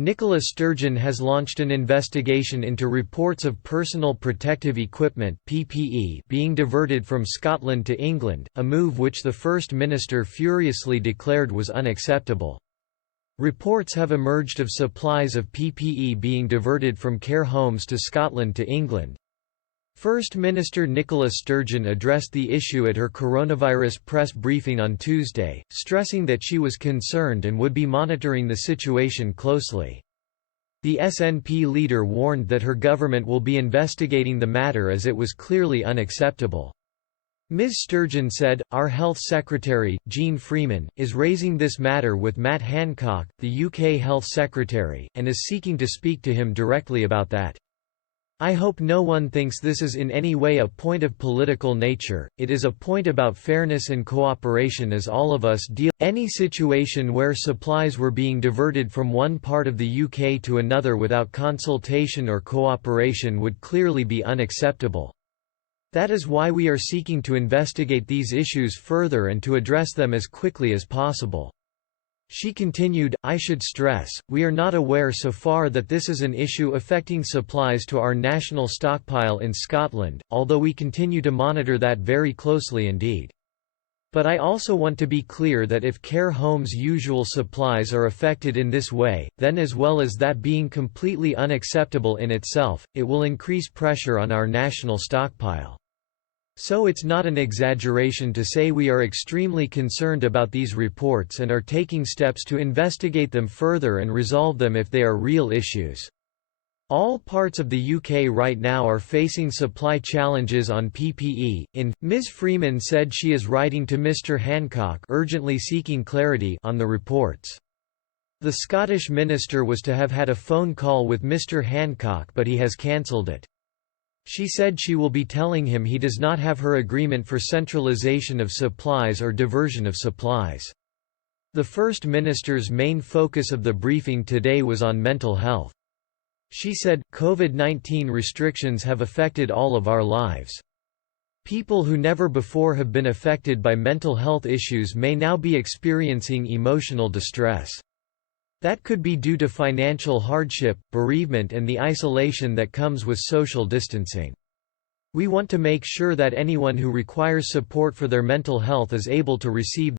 Nicola Sturgeon has launched an investigation into reports of personal protective equipment (PPE) being diverted from Scotland to England, a move which the First Minister furiously declared was unacceptable. Reports have emerged of supplies of PPE being diverted from care homes to Scotland to England. First Minister Nicola Sturgeon addressed the issue at her coronavirus press briefing on Tuesday, stressing that she was concerned and would be monitoring the situation closely. The SNP leader warned that her government will be investigating the matter as it was clearly unacceptable. Ms. Sturgeon said, "Our Health Secretary, Jeane Freeman, is raising this matter with Matt Hancock, the UK Health Secretary, and is seeking to speak to him directly about that. I hope no one thinks this is in any way a point of political nature, it is a point about fairness and cooperation as all of us deal. Any situation where supplies were being diverted from one part of the UK to another without consultation or cooperation would clearly be unacceptable. That is why we are seeking to investigate these issues further and to address them as quickly as possible." She continued, "I should stress, we are not aware so far that this is an issue affecting supplies to our national stockpile in Scotland, although we continue to monitor that very closely indeed. But I also want to be clear that if care homes' usual supplies are affected in this way, then as well as that being completely unacceptable in itself, it will increase pressure on our national stockpile. So it's not an exaggeration to say we are extremely concerned about these reports and are taking steps to investigate them further and resolve them if they are real issues. All parts of the UK right now are facing supply challenges on PPE. Ms. Freeman said she is writing to Mr. Hancock urgently seeking clarity on the reports. The Scottish minister was to have had a phone call with Mr. Hancock, but he has cancelled it. She said she will be telling him he does not have her agreement for centralisation of supplies or diversion of supplies. The First Minister's main focus of the briefing today was on mental health. She said, "COVID-19 restrictions have affected all of our lives. People who never before have been affected by mental health issues may now be experiencing emotional distress. That could be due to financial hardship, bereavement and the isolation that comes with social distancing. We want to make sure that anyone who requires support for their mental health is able to receive